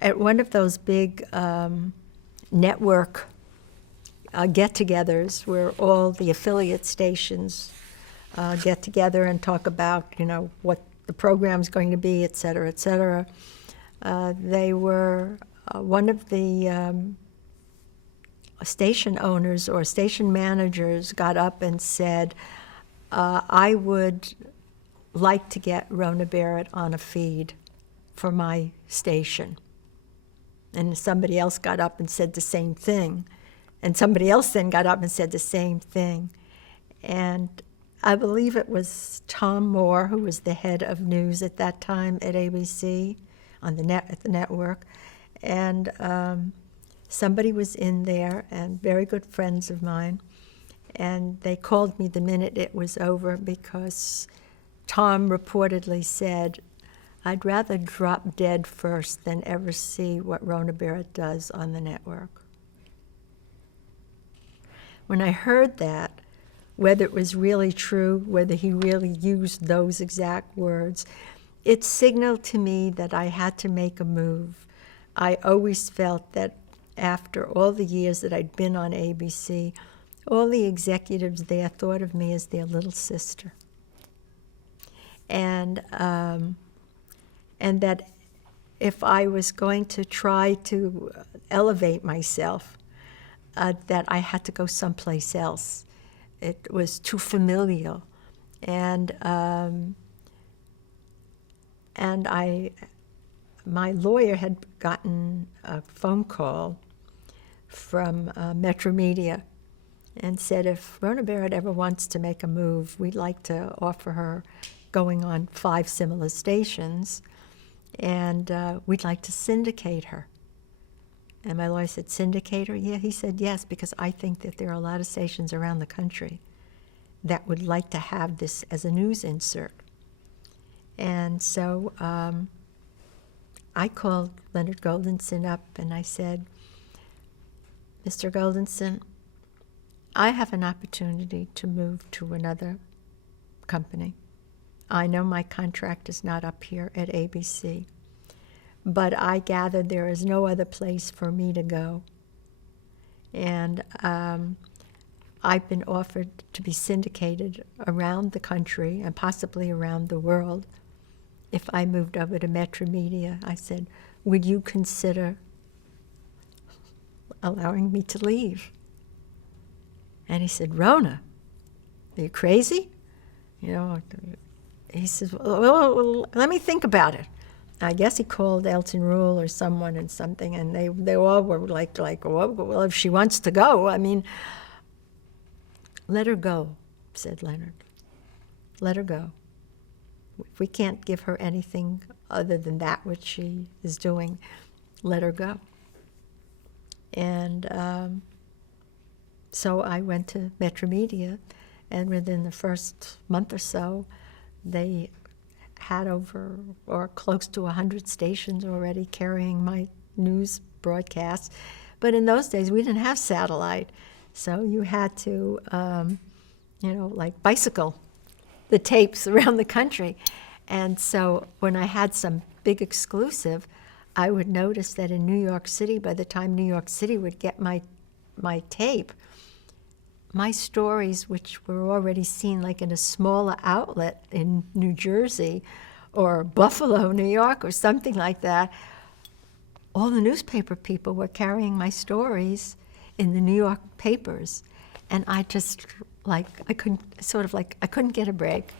at one of those big network get-togethers where all the affiliate stations get together and talk about, what the program's going to be, et cetera, et cetera. They were, one of the station owners or station managers got up and said, I would like to get Rona Barrett on a feed for my station. And somebody else got up and said the same thing. And somebody else then got up and said the same thing. And I believe it was Tom Moore, who was the head of news at that time at ABC, at the network. And somebody was in there, and very good friends of mine. And they called me the minute it was over because Tom reportedly said, I'd rather drop dead first than ever see what Rona Barrett does on the network. When I heard that, whether it was really true, whether he really used those exact words, it signaled to me that I had to make a move. I always felt that after all the years that I'd been on ABC, all the executives there thought of me as their little sister. And that if I was going to try to elevate myself, that I had to go someplace else. It was too familial. And my lawyer had gotten a phone call from Metromedia and said, if Rona Barrett ever wants to make a move, we'd like to offer her going on 5 similar stations, and we'd like to syndicate her. And my lawyer said, syndicate her? Yeah, he said, yes, because I think that there are a lot of stations around the country that would like to have this as a news insert. And so I called Leonard Goldenson up and I said, Mr. Goldenson, I have an opportunity to move to another company. I know my contract is not up here at ABC, but I gather there is no other place for me to go. And I've been offered to be syndicated around the country and possibly around the world if I moved over to Metromedia. I said, would you consider allowing me to leave? And he said, Rona, are you crazy? He says, well, let me think about it. I guess he called Elton Rule or someone and something, and they all were like, well, if she wants to go, let her go, said Leonard. Let her go. If we can't give her anything other than that which she is doing, let her go. And so I went to Metromedia, and within the first month or so, they had over or close to 100 stations already carrying my news broadcasts. But in those days, we didn't have satellite, so you had to, like bicycle the tapes around the country. And so when I had some big exclusive, I would notice that in New York City, by the time New York City would get my tape, my stories, which were already seen like in a smaller outlet in New Jersey or Buffalo, New York, or something like that, all the newspaper people were carrying my stories in the New York papers. And I just, I couldn't get a break.